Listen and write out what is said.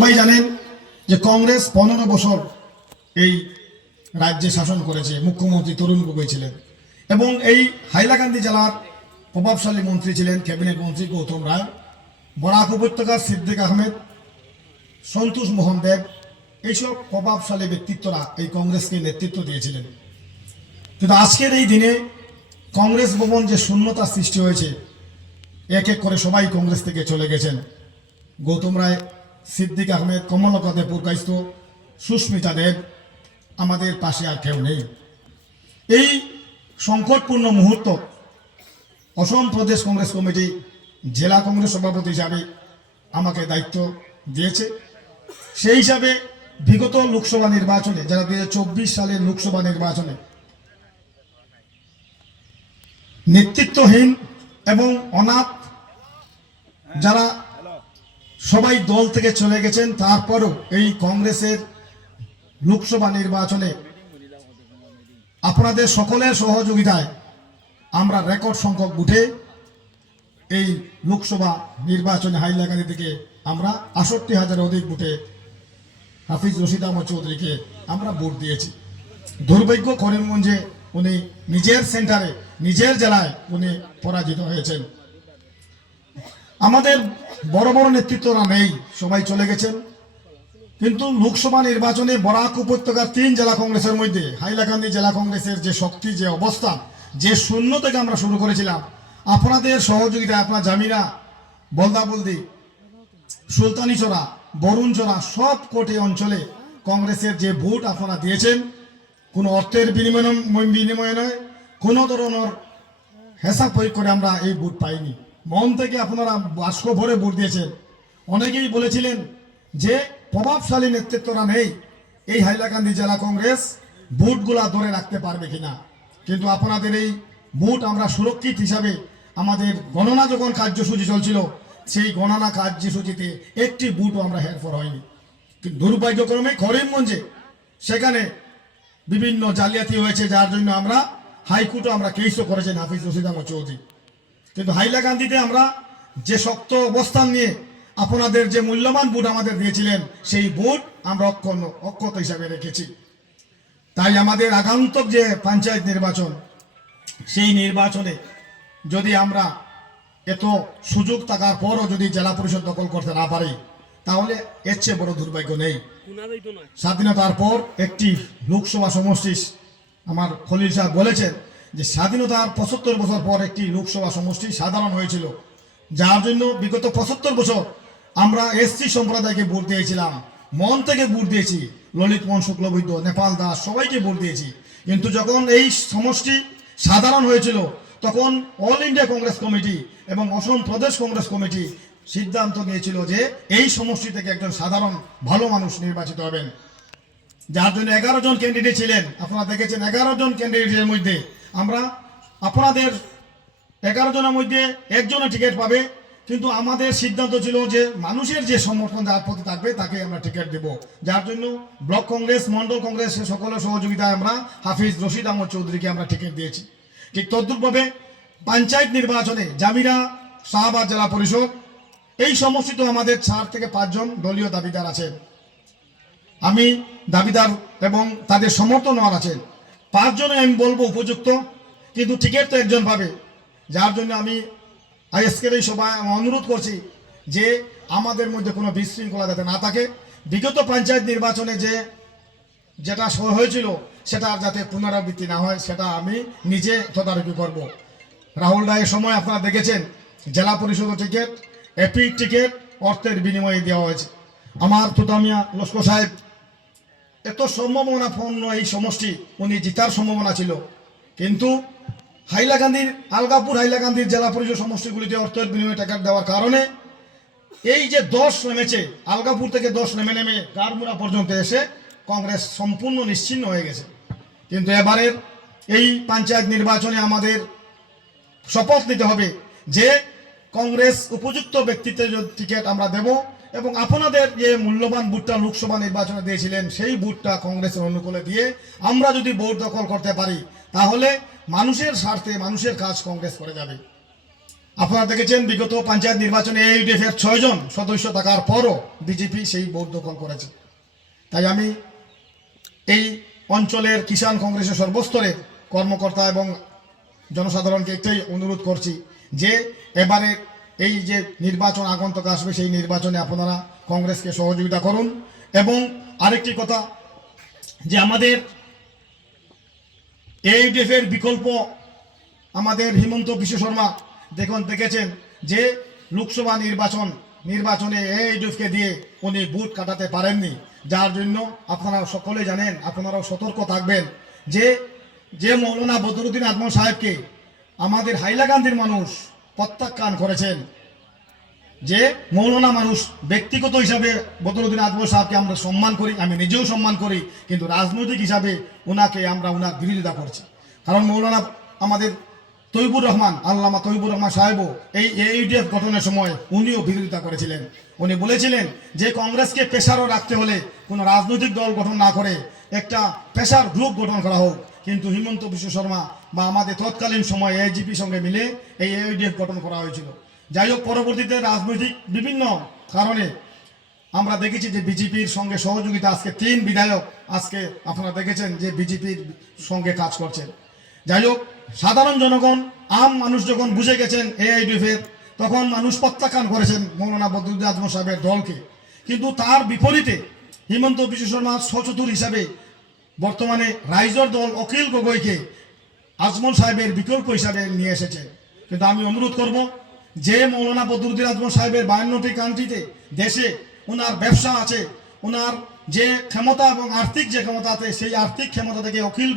সবাই জানেন যে কংগ্রেস পনেরো বছর এই রাজ্যে শাসন করেছে, মুখ্যমন্ত্রী তরুণ গগৈ ছিলেন। এবং এই হাইলাকান্দি জেলার প্রভাবশালী মন্ত্রী ছিলেন ক্যাবিনেট মন্ত্রী গৌতম রায়, বরাক উপত্যকার সিদ্দিক আহমেদ, সন্তোষ মোহন দেব, এইসব প্রভাবশালী ব্যক্তিত্বরা এই কংগ্রেসকে নেতৃত্ব দিয়েছিলেন। কিন্তু আজকের এই দিনে কংগ্রেস ভবন যে শূন্যতা সৃষ্টি হয়েছে, এক এক করে সবাই কংগ্রেস থেকে চলে গেছেন। গৌতম রায় সিদ্দিক আহমেদ কমলকা দেব পুরকাইস্ত সুস্মিতা দেব, আমাদের পাশে আর কেউ নেই। এই সংকটপূর্ণ মুহূর্ত অসম প্রদেশ কংগ্রেস কমিটি জেলা কংগ্রেস সভাপতি হিসাবে আমাকে দায়িত্ব দিয়েছে। সেই হিসাবে বিগত লোকসভা নির্বাচনে, যারা দু হাজার চব্বিশ সালের লোকসভা নির্বাচনে নেতৃত্বহীন এবং অনাথ, যারা সবাই দল থেকে চলে গেছেন। তারপরও এই কংগ্রেসের লোকসভা নির্বাচনে আপনাদের সকলের সহযোগিতায় আমরা রেকর্ড সংখ্যক বুথে এই লোকসভা নির্বাচনে হাইলাকান্দি থেকে আমরা আষট্টি হাজারের অধিক বুথে হাফিজ রশিদ আহমদ চৌধুরীকে আমরা ভোট দিয়েছি। দুর্ভাগ্য করিমগঞ্জে উনি নিজের সেন্টারে, নিজের জেলায় উনি পরাজিত হয়েছেন। আমাদের বড় বড় নেতৃত্বরা নেই, সবাই চলে গেছেন। কিন্তু লোকসভা নির্বাচনে বরাক উপত্যকার তিন জেলা কংগ্রেসের মধ্যে, হাইলাকান্দি জেলা কংগ্রেসের যে শক্তি, যে অবস্থান, যে শূন্য থেকে আমরা শুরু করেছিলাম, আপনাদের সহযোগিতায় আপনার জামিনা বলদাবলদি সুলতানিচড়া বরুণচড়া সব কোটি অঞ্চলে কংগ্রেসের যে ভোট আপনারা দিয়েছেন, কোনো অর্থের বিনিময় বিনিময়ে নয়, কোনো ধরনের হেসাব প্রয়োগ করে আমরা এই ভোট পাইনি। মন থেকে আপনারা বাস্ক ভরে ভোট দিয়েছেন। অনেকেই বলেছিলেন যে প্রভাবশালী নেতৃত্বরা নেই। এই হাইলাকান্দি জেলা কংগ্রেস ভোটগুলা ধরে রাখতে পারবে কিনা। কিন্তু আপনাদের এই ভোট আমরা সুরক্ষিত হিসাবে আমাদের গণনা যখন কার্যসূচি চলছিল, সেই গণনা কার্যসূচিতে একটি বুটও আমরা হেরফর হয়নি। দুর্ভাগ্যক্রমে করিমগঞ্জে সেখানে বিভিন্ন জালিয়াতি হয়েছে, যার জন্য আমরা হাইকোর্টও আমরা কেসও করেছেন হাফিজ রশিদ আহমদ চৌধুরী। কিন্তু হাইলাকান্দিতে আমরা যে শক্ত অবস্থান নিয়ে আপনাদের যে মূল্যবান বুট আমাদের দিয়েছিলেন, সেই বুট আমরা অক্ষণ অক্ষত হিসাবে রেখেছি। তাই আমাদের আগান্তক যে পঞ্চায়েত নির্বাচন, সেই নির্বাচনে যদি আমরা এত সুযোগ থাকার পরও যদি জেলা পরিষদ দখল করতে না পারি, তাহলে এর চেয়ে বড় দুর্ভাগ্য নেই। স্বাধীনতার পর একটি লোকসভা সমষ্টি, আমার খলিল সাহেব বলেছেন যে স্বাধীনতার পঁচাত্তর বছর পর একটি লোকসভা সমষ্টি সাধারণ হয়েছিল, যার জন্য বিগত পঁচাত্তর বছর আমরা এসসি সম্প্রদায়কে ভোট দিয়েছিলাম, মন থেকে ভোট দিয়েছি, ললিত মোহন শুক্লবৈদ্য, নেপাল দাস, সবাইকে ভোট দিয়েছি। কিন্তু যখন এই সমষ্টি সাধারণ হয়েছিল, তখন অল ইন্ডিয়া কংগ্রেস কমিটি এবং অসম প্রদেশ কংগ্রেস কমিটি সিদ্ধান্ত নিয়েছিল যে এই সমষ্টি থেকে একজন সাধারণ, ভালো মানুষ নির্বাচিত হবেন। যার জন্য এগারো জন ক্যান্ডিডেট ছিলেন, আপনারা দেখেছেন এগারো জন ক্যান্ডিডেটের মধ্যে আমরা আপনাদের এগারো জনের মধ্যে একজনের টিকিট পাবে, কিন্তু আমাদের সিদ্ধান্ত ছিল যে মানুষের যে সমর্থন যার প্রতি থাকবে তাকে আমরা টিকিট দেব। যার জন্য ব্লক কংগ্রেস মন্ডল কংগ্রেস সকলের সহযোগিতায় আমরা হাফিজ রশিদ আহমদ চৌধুরীকে আমরা টিকিট দিয়েছি। ঠিক তদ্রুপভাবে পঞ্চায়েত নির্বাচনে জামিরা শাহবাদ জেলা পরিষদ, এই সমষ্টিত আমাদের চার থেকে পাঁচজন দলীয় দাবিদার আছেন। আমি দাবিদার এবং তাদের সমর্থন আছেন। পাঁচজনে আমি বলব উপযুক্ত, কিন্তু টিকিট তো একজন পাবে। যার জন্য আমি আজকের এই আমি অনুরোধ করছি যে আমাদের মধ্যে কোনো বিশৃঙ্খলা যাতে না থাকে। বিগত পঞ্চায়েত নির্বাচনে যে যেটা হয়েছিল, সেটা যাতে পুনরাবৃত্তি না হয়, সেটা আমি নিজে তদারকি করব। রাহুল রায়ের সময় আপনারা দেখেছেন, জেলা পরিষদ টিকিট এপি টিকিট অর্থের বিনিময়ে দেওয়া হয়েছে। আমার তুতামিয়া লস্কর সাহেব এত সম্ভাবনাপূর্ণ এই সমষ্টি। উনি জিতার সম্ভাবনা ছিল। কিন্তু হাইলাকান্দির আলগাপুর হাইলাকান্দির জেলা পরিষদ সমষ্টিগুলিতে অর্থের বিনিময়ে টাকা দেওয়ার কারণে এই যে দশ নেমেছে, আলগাপুর থেকে দশ নেমে নেমে গারমুড়া পর্যন্ত এসে কংগ্রেস সম্পূর্ণ নিশ্চিন্ন হয়ে গেছে। কিন্তু এবারের এই পঞ্চায়েত নির্বাচনে আমাদের শপথ নিতে হবে যে কংগ্রেস উপযুক্ত ব্যক্তিত্বের টিকিট আমরা দেব এবং আপনাদের যে মূল্যবান বুটটা লোকসভা নির্বাচনে দিয়েছিলেন, সেই বুটটা কংগ্রেসের অনুকূলে দিয়ে আমরা যদি ভোট দখল করতে পারি, তাহলে মানুষের স্বার্থে মানুষের কাজ কংগ্রেস করে যাবে। আপনারা দেখেছেন, বিগত পঞ্চায়েত নির্বাচনে এইডিএফ এর ছয়জন সদস্য থাকার পরও বিজেপি সেই ভোট দখল করেছে। তাই আমি এই অঞ্চলের কিষাণ কংগ্রেসের সর্বস্তরের কর্মকর্তা এবং জনসাধারণকে একটাই অনুরোধ করছি যে এবারে এই যে নির্বাচন আগন্তক আসবে, সেই নির্বাচনে আপনারা কংগ্রেসকে সহযোগিতা করুন। এবং আরেকটি কথা, যে আমাদের এর বিকল্প আমাদের হিমন্ত বিশ্ব শর্মা দেখুন, দেখেছেন যে লোকসভা নির্বাচন, নির্বাচনে এইডিএফকে দিয়ে উনি বুট কাটাতে পারেননি। যার জন্য আপনারা সকলে জানেন, আপনারাও সতর্ক থাকবেন যে যে মৌলানা বদরুদ্দিন আজমল সাহেবকে আমাদের হাইলাকান্দির মানুষ প্রত্যাখ্যান করেছেন যে মৌলানা মানুষ ব্যক্তিগত হিসাবে বদরুদ্দিন আজমল সাহেবকে আমরা সম্মান করি, আমি নিজেও সম্মান করি, কিন্তু রাজনৈতিক হিসাবে ওনাকে আমরা ওনার বিরোধিতা করছি। কারণ মৌলানা আমাদের তৈবুর রহমান, আল্লামা তৈবুর রহমান সাহেবও এই এইডিএফ গঠনের সময় উনিও বিরোধিতা করেছিলেন। উনি বলেছিলেন যে কংগ্রেসকে পেশারও রাখতে হলে কোনো রাজনৈতিক দল গঠন না করে একটা পেশার গ্রুপ গঠন করা হোক। কিন্তু হিমন্ত বিশ্ব শর্মা বা আমাদের তৎকালীন সময় এজিপি সঙ্গে মিলে এই এইডিএফ গঠন করা হয়েছিল। যাই হোক, পরবর্তীতে রাজনৈতিক বিভিন্ন কারণে আমরা দেখেছি যে বিজেপির সঙ্গে সহযোগিতা আজকে তিন বিধায়ক আজকে আপনারা দেখেছেন যে বিজেপির সঙ্গে কাজ করছেন। যাই হোক, সাধারণ জনগণ, আম মানুষ যখন বুঝে গেছেন এআইডিএফের তখন মানুষ প্রত্যাখ্যান করেছেন মৌলানা বদরুদ্দিন আজম সাহেবের দলকে। কিন্তু তার বিপরীতে হিমন্ত বিশ্ব শর্মা সচতুর হিসাবে বর্তমানে রাইজর দল অখিল গগৈকে আজমল সাহেবের বিকল্প হিসাবে নিয়ে এসেছে। কিন্তু আমি অনুরোধ করব, যে মৌলানা বদরুদ্দিন আজমল সাহেবের বায়ান্নটি কান্ট্রিতে দেশে ওনার ব্যবসা আছে ওনার যে ক্ষমতা এবং আর্থিক যে ক্ষমতা আছে, সেই আর্থিক ক্ষমতা থেকে অখিল